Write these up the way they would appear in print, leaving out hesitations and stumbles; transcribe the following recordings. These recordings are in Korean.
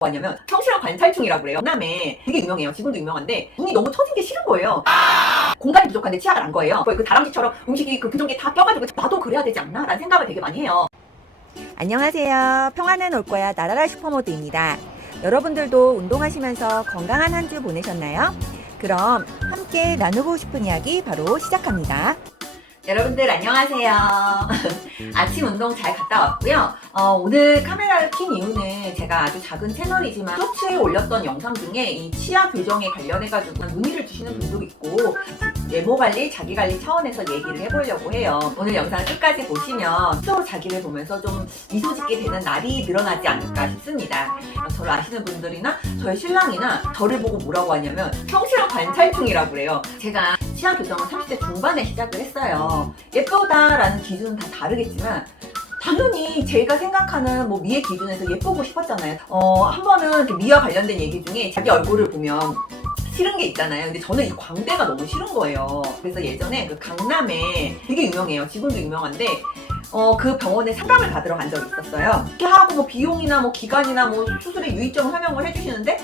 뭐냐면 성실한 관찰충이라고 그래요. 강남에 되게 유명해요. 지금도 유명한데 눈이 너무 처진 게 싫은 거예요. 공간이 부족한데 치약을 안 거예요. 그 다람쥐처럼 음식이 그 교정기 다 껴가지고 나도 그래야 되지 않나? 라는 생각을 되게 많이 해요. 안녕하세요. 평화는 올 거야 나라라 슈퍼모드입니다. 여러분들도 운동하시면서 건강한 한 주 보내셨나요? 그럼 함께 나누고 싶은 이야기 바로 시작합니다. 여러분들 안녕하세요. 아침 운동 잘 갔다 왔고요. 오늘 카메라를 킨 이유는 제가 아주 작은 채널이지만 쇼츠에 올렸던 영상 중에 이 치아 교정에 관련해가지고 문의를 주시는 분도 있고 외모 관리, 자기 관리 차원에서 얘기를 해보려고 해요. 오늘 영상 끝까지 보시면 스스로 자기를 보면서 좀 미소 짓게 되는 날이 늘어나지 않을까 싶습니다. 저를 아시는 분들이나 저의 신랑이나 저를 보고 뭐라고 하냐면 성실한 관찰충이라고 그래요. 제가 치아 교정은 30대 중반에 시작을 했어요. 예쁘다라는 기준은 다 다르겠지만 당연히 제가 생각하는 뭐 미의 기준에서 예쁘고 싶었잖아요. 한 번은 미와 관련된 얘기 중에 자기 얼굴을 보면 싫은 게 있잖아요. 근데 저는 이 광대가 너무 싫은 거예요. 그래서 예전에 그 강남에 되게 유명해요. 지금도 유명한데 그 병원에 상담을 받으러 간 적이 있었어요. 이렇게 하고 뭐 비용이나 뭐 기간이나 뭐 수술의 유의점 설명을 해주시는데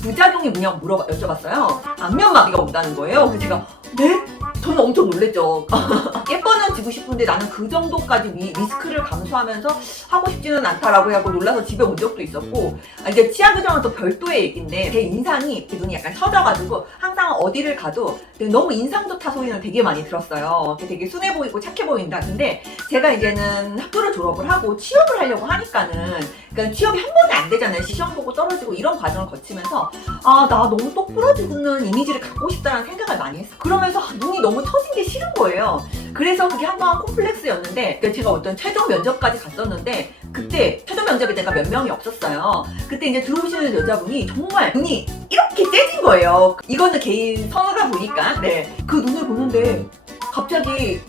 부작용이 뭐냐고 여쭤봤어요. 안면마비가 온다는 거예요. 그래서 제가 네? 저는 엄청 놀랬죠. 예뻐는 지고 싶은데 나는 그 정도까지 리스크를 감수하면서 하고 싶지는 않다라고 하고 놀라서 집에 온 적도 있었고, 이제 치아 교정은 또 별도의 얘기인데 제 인상이 눈이 약간 처져가지고 항상 어디를 가도 너무 인상 좋다 소리를 되게 많이 들었어요. 되게 순해 보이고 착해 보인다. 근데 제가 이제는 학교를 졸업을 하고 취업을 하려고 하니까는 그러니까 취업이 한 번에 안 되잖아요. 시험 보고 떨어지고 이런 과정을 거치면서 나 너무 똑 부러지는 이미지를 갖고 싶다는 생각을 많이 했어요. 그러면서 눈이 너무 처진 게 싫은 거예요. 그래서 그게 한동안 콤플렉스였는데 제가 어떤 최종 면접까지 갔었는데 그때 최종 면접에 내가 몇 명이 없었어요. 그때 이제 들어오시는 여자분이 정말 눈이 이렇게 째진 거예요. 이거는 개인 선호다 보니까 그 눈을 보는데 갑자기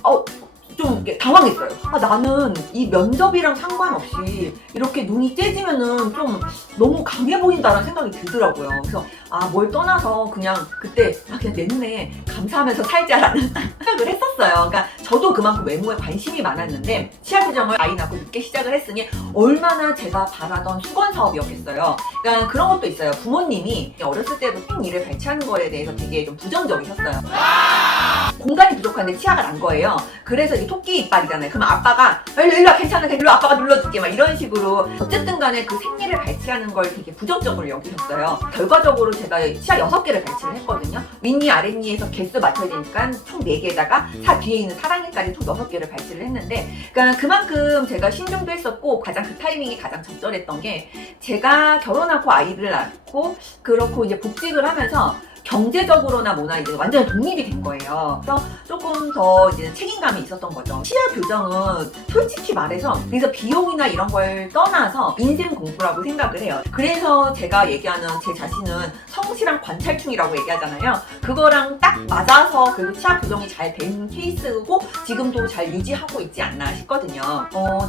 좀 당황했어요. 나는 이 면접이랑 상관없이 이렇게 눈이 째지면은 좀 너무 강해 보인다는 생각이 들더라고요. 그래서 뭘 떠나서 그냥 그때 그냥 내 눈에 감사하면서 살자라는 생각을 했었어요. 그러니까 저도 그만큼 외모에 관심이 많았는데 치아 교정을 아이 낳고 늦게 시작을 했으니 얼마나 제가 바라던 수건 사업이었겠어요. 그러니까 그런 것도 있어요. 부모님이 어렸을 때부터 일을 발치하는 거에 대해서 되게 좀 부정적이셨어요. 공간이 부족한데 치아가 난 거예요. 그래서 이게 토끼 이빨이잖아요. 그럼 아빠가 일로 와 괜찮아 일로 아빠가 눌러줄게 막 이런 식으로 어쨌든 간에 그 생리를 발치하는 걸 되게 부정적으로 여기셨어요. 결과적으로 제가 치아 6개를 발치를 했거든요. 윗니 아랫니에서 개수 맞춰야 되니까 총 4개에다가 뒤에 있는 사랑니까지 총 6개를 발치를 했는데 그러니까 그만큼 제가 신중도 했었고 가장 그 타이밍이 가장 적절했던 게 제가 결혼하고 아이를 낳고 그렇고 이제 복직을 하면서 경제적으로나 뭐나 이제 완전 독립이 된 거예요. 그래서 조금 더 이제 책임감이 있었던 거죠. 치아 교정은 솔직히 말해서 그래서 비용이나 이런 걸 떠나서 인생 공부라고 생각을 해요. 그래서 제가 얘기하는 제 자신은 성실한 관찰충이라고 얘기하잖아요. 그거랑 딱 맞아서 그래도 치아 교정이 잘 된 케이스고 지금도 잘 유지하고 있지 않나 싶거든요.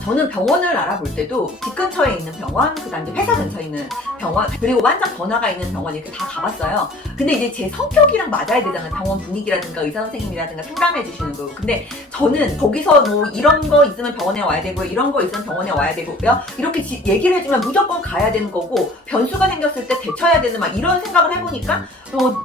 저는 병원을 알아볼 때도 집 근처에 있는 병원, 그다음에 회사 근처에 있는 병원, 그리고 완전 번화가 있는 병원 이렇게 다 가봤어요. 근데 이제 제 성격이랑 맞아야 되잖아요. 병원 분위기라든가 의사 선생님이라든가 상담해 주시는 거. 근데 저는 거기서 뭐 이런 거 있으면 병원에 와야 되고요. 이런 거 있으면 병원에 와야 되고요. 이렇게 얘기를 해주면 무조건 가야 되는 거고 변수가 생겼을 때 대처해야 되는 막 이런 생각을 해보니까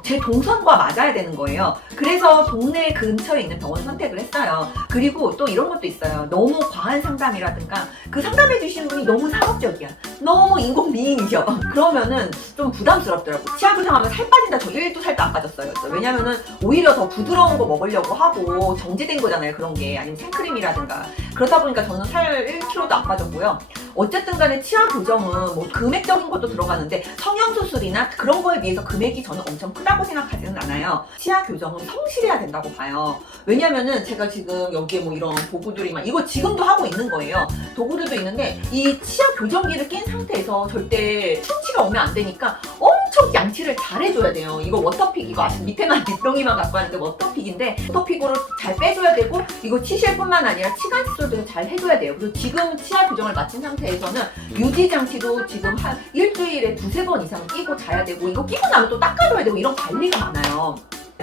제 동선과 맞아야 되는 거예요. 그래서 동네 근처에 있는 병원 선택을 했어요. 그리고 또 이런 것도 있어요. 너무 과한 상담이라든가 그 상담해 주시는 분이 너무 상업적이야. 너무 인공미인이죠. 그러면은 좀 부담스럽더라고. 치아 교정하면 살 빠진다. 저 1도 살도 안 빠졌어요. 왜냐면은 오히려 더 부드러운 거 먹으려고 하고 정제된 거잖아요. 그런 게 아니면 생크림이라든가 그러다 보니까 저는 살 1kg도 안 빠졌고요. 어쨌든 간에 치아 교정은 뭐 금액적인 것도 들어가는데 성형수술이나 그런 거에 비해서 금액이 저는 엄청 크다고 생각하지는 않아요. 치아 교정은 성실해야 된다고 봐요. 왜냐면은 제가 지금 여기에 뭐 이런 도구들이 막 이거 지금도 하고 있는 거예요. 도구들도 있는데 이 치아 교정기를 낀 상태에서 절대 충치가 오면 안 되니까 엄청 양치를 잘 해줘야 돼요. 이거 워터픽 이거 밑에만 뒷덩이만 갖고 왔는데 워터픽인데 워터픽으로 잘 빼줘야 되고 이거 치실뿐만 아니라 치간 시술도 잘 해줘야 돼요. 그리고 지금 치아 교정을 마친 상태에서는 유지 장치도 지금 한 일주일에 2-3번 이상 끼고 자야 되고 이거 끼고 나면 또 닦아줘야 되고 이런 관리가 많아요.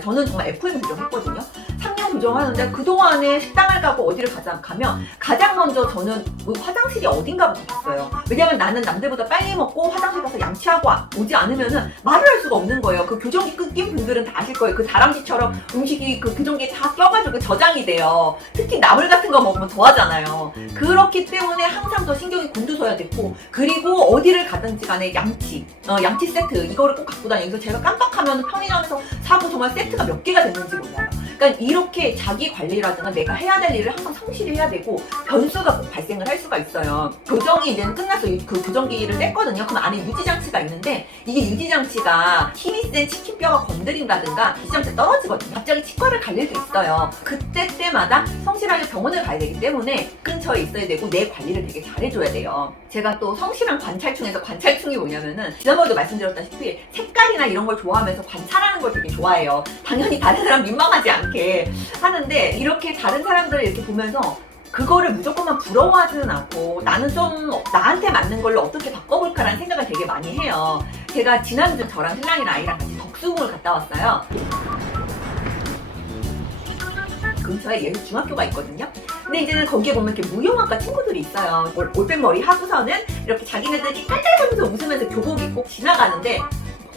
저는 정말 FM 교정했거든요. 3년 교정하는데 그동안에 식당을 가고 어디를 가면 가장 먼저 저는 화장실이 어딘가부터 봤어요. 왜냐면 나는 남들보다 빨리 먹고 화장실 가서 양치하고 오지 않으면은 말을 할 수가 없는 거예요. 그 교정기 낀 분들은 다 아실 거예요. 그 다람쥐처럼 음식이 그 교정기에 다 껴가지고 저장이 돼요. 특히 나물 같은 거 먹으면 더 하잖아요. 그렇기 때문에 항상 더 신경이 곤두서야 됐고, 그리고 어디를 가든지 간에 양치 세트 이거를 꼭 갖고 다니고, 제가 깜빡하면 편의점에서 사고 정말 세트가 몇 개가 됐는지 몰라요. 그러니까 이렇게 자기 관리라든가 내가 해야 될 일을 항상 성실히 해야 되고, 변수가 꼭 발생을 할 수가 있어요. 교정이 이제는 끝나서 그 교정기를 뗐거든요. 그럼 안에 유지장치가 있는데, 이게 유지장치가 힘이 센 치킨뼈가 건드린다든가 유지장치가 떨어지거든요. 갑자기 치과를 갈 일도 있어요. 때마다 성실하게 병원을 가야 되기 때문에 근처에 있어야 되고, 내 관리를 되게 잘해줘야 돼요. 제가 또 성실한 관찰충에서 관찰충이 뭐냐면은, 지난번에도 말씀드렸다시피 색깔이나 이런 걸 좋아하면서 관찰하는 걸 되게 좋아해요. 당연히 다른 사람 민망하지 않게 하는데, 이렇게 다른 사람들을 이렇게 보면서 그거를 무조건만 부러워하지는 않고, 나는 좀 나한테 맞는 걸로 어떻게 바꿔볼까라는 생각을 되게 많이 해요. 제가 지난주 저랑 신랑이랑 아이랑 같이 덕수궁을 갔다 왔어요. 근처에 예술 중학교가 있거든요. 근데 이제는 거기에 보면 이렇게 무용학과 친구들이 있어요. 올백머리 하고서는 이렇게 자기네들이 깔깔하면서 웃으면서 교복 입고 지나가는데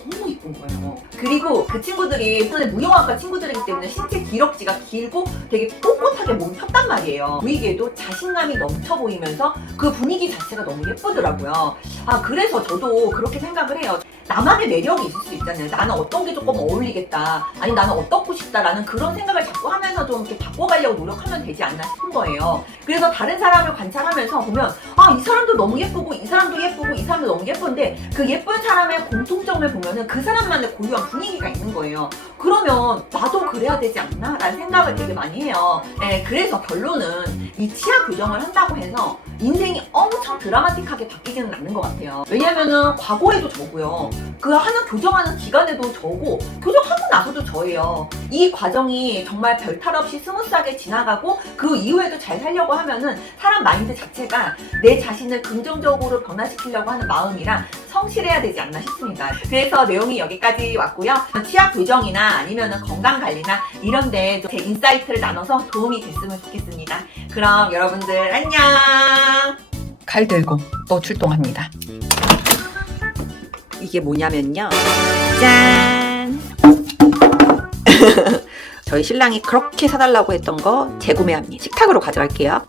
너무 이쁜 거예요. 그리고 그 친구들이 무용학과 친구들이기 때문에 신체 기럭지가 길고 되게 꼿꼿하게 몸이 폈단 말이에요. 보이기에도 자신감이 넘쳐 보이면서 그 분위기 자체가 너무 예쁘더라고요. 그래서 저도 그렇게 생각을 해요. 나만의 매력이 있을 수 있잖아요. 나는 어떤 게 조금 어울리겠다, 아니 나는 어떻고 싶다라는 그런 생각을 자꾸 하면서 좀 이렇게 바꿔가려고 노력하면 되지 않나 싶은 거예요. 그래서 다른 사람을 관찰하면서 보면 이 사람도 너무 예쁘고 이 사람도 예쁘고 이 사람도 너무 예쁜데, 그 예쁜 사람의 공통점을 보면은 그 사람만의 고유한 분위기가 있는 거예요. 그러면 나도 그래야 되지 않나? 라는 생각을 되게 많이 해요. 그래서 결론은 이 치아 교정을 한다고 해서 인생이 엄청 드라마틱하게 바뀌지는 않는 것 같아요. 왜냐면은 과거에도 저고요, 그 하는 교정하는 기간에도 저고, 교정하고 나서도 저예요. 이 과정이 정말 별탈 없이 스무스하게 지나가고 그 이후에도 잘 살려고 하면은 사람 마인드 자체가 내 자신을 긍정적으로 변화시키려고 하는 마음이랑 성실해야 되지 않나 싶습니다. 그래서 내용이 여기까지 왔고요. 치아 교정이나 아니면은 건강관리나 이런데 제 인사이트를 나눠서 도움이 됐으면 좋겠습니다. 그럼 여러분들 안녕! 칼 들고 또 출동합니다. 이게 뭐냐면요, 짠! 저희 신랑이 그렇게 사달라고 했던 거 재구매합니다. 식탁으로 가져갈게요.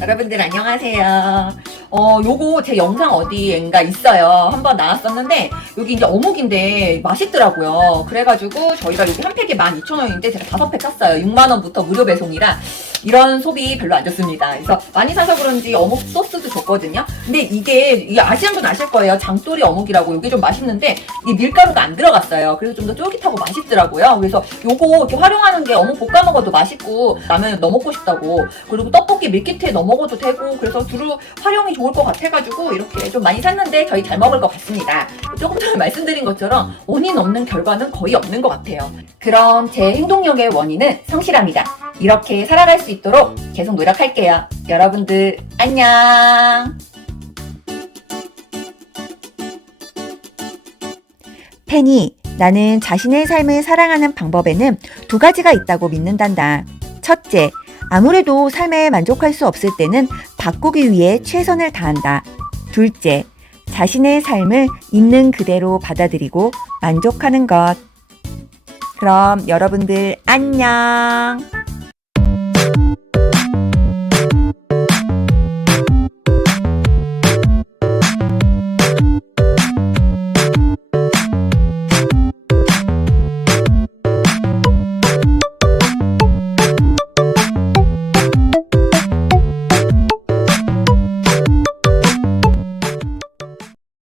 여러분들 안녕하세요. 요거 제 영상 어디엔가 있어요. 한번 나왔었는데, 여기 이제 어묵인데 맛있더라고요. 그래가지고 저희가 여기 한 팩에 12,000원인데 제가 5팩 샀어요. 6만원부터 무료 배송이라 이런 소비 별로 안 좋습니다. 그래서 많이 사서 그런지 어묵 소스도 줬거든요. 근데 이게 아시는 분 아실 거예요. 장돌이 어묵이라고. 이게 좀 맛있는데 이 밀가루가 안 들어갔어요. 그래서 좀 더 쫄깃하고 맛있더라고요. 그래서 요거 이렇게 활용하는 게 어묵 볶아 먹어도 맛있고, 라면에 넣어 먹고 싶다고, 그리고 떡볶이 밀키트에 넣어 먹어도 되고, 그래서 두루 활용이 좋을 것 같아가지고 이렇게 좀 많이 샀는데 저희 잘 먹을 것 같습니다. 조금 전에 말씀드린 것처럼 원인 없는 결과는 거의 없는 것 같아요. 그럼 제 행동력의 원인은 성실합니다. 이렇게 살아갈 수 있도록 계속 노력할게요. 여러분들 안녕. 팬이, 나는 자신의 삶을 사랑하는 방법에는 2가지가 있다고 믿는단다. 첫째, 아무래도 삶에 만족할 수 없을 때는 바꾸기 위해 최선을 다한다. 둘째, 자신의 삶을 있는 그대로 받아들이고 만족하는 것. 그럼 여러분들 안녕.